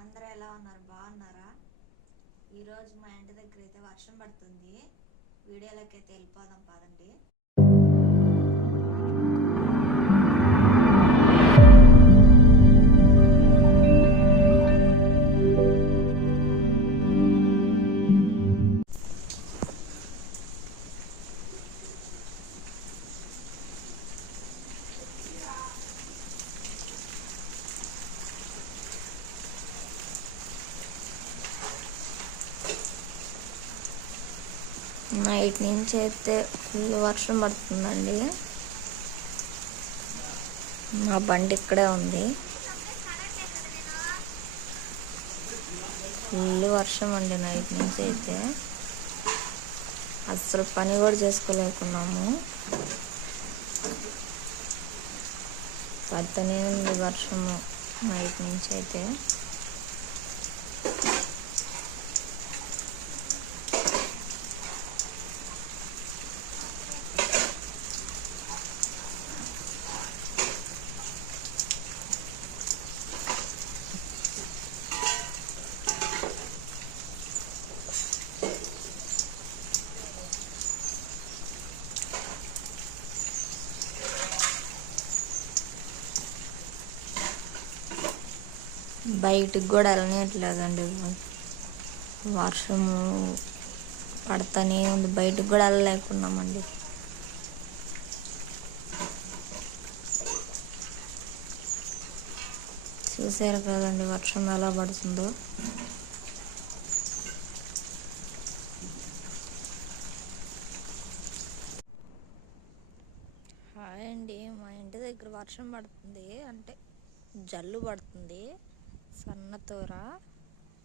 అందరూ ఎలా ఉన్నారు? బాగున్నారా? ఈరోజు మా ఇంటి దగ్గర అయితే వర్షం పడుతుంది. వీడియోలోకి అయితే వెళ్ళిపోదాం పదండి. నైట్ నుంచి అయితే ఫుల్ వర్షం పడుతుందండి. మా బండి ఇక్కడే ఉంది. ఫుల్ వర్షం అండి. నైట్ నుంచి అయితే అస్సలు పని కూడా చేసుకోలేకున్నాము. పడుతూనే ఉంది వర్షము నైట్ నుంచి అయితే. బయటికి కూడా వెళ్ళనట్లేదండి. వర్షము పడుతూనే ఉంది. బయటికి కూడా వెళ్ళలేకున్నామండి. చూసారు కదండి వర్షం ఎలా పడుతుందో. హాయ్ అండి. మా ఇంటి దగ్గర వర్షం పడుతుంది, అంటే జల్లు పడుతుంది సన్నతోర.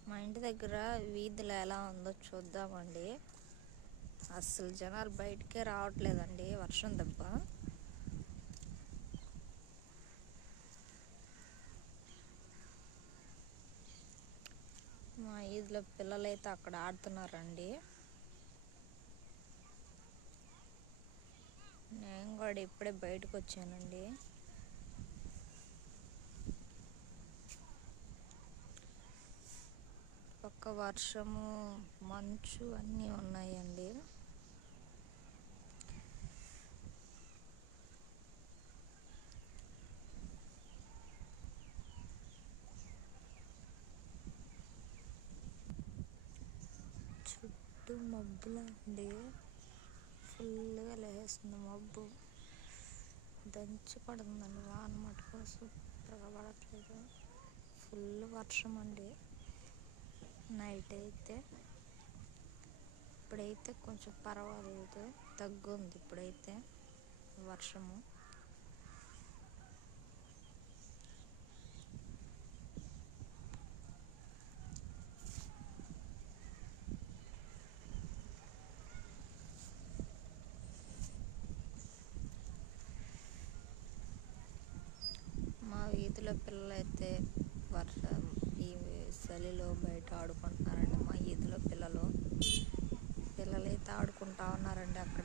మా ఇంటి దగ్గర వీధిలో ఎలా ఉందో చూద్దామండి. అస్సలు జనాలు బయటకే రావట్లేదండి వర్షం దెబ్బ. మా వీధిలో పిల్లలైతే అక్కడ ఆడుతున్నారండి. నేను కూడా ఇప్పుడే బయటకు వచ్చానండి. పక్క వర్షము, మంచు అన్నీ ఉన్నాయండి. చుట్టూ మబ్బులా అండి. ఫుల్గా లేస్తుంది మబ్బు. దంచి పడుతుందండి వాన మటుకు సూపర్గా పడట్లేదు. ఫుల్ వర్షం అండి నైట్ అయితే. ఇప్పుడైతే కొంచెం పర్వాలేదు, తగ్గుంది ఇప్పుడైతే వర్షము. మా వీధిలో పిల్లలైతే వర్షం ఈ చలిలో బయట ఆడుకుంటున్నారండి. మా వీధిలో పిల్లలైతే ఆడుకుంటా ఉన్నారండి అక్కడ.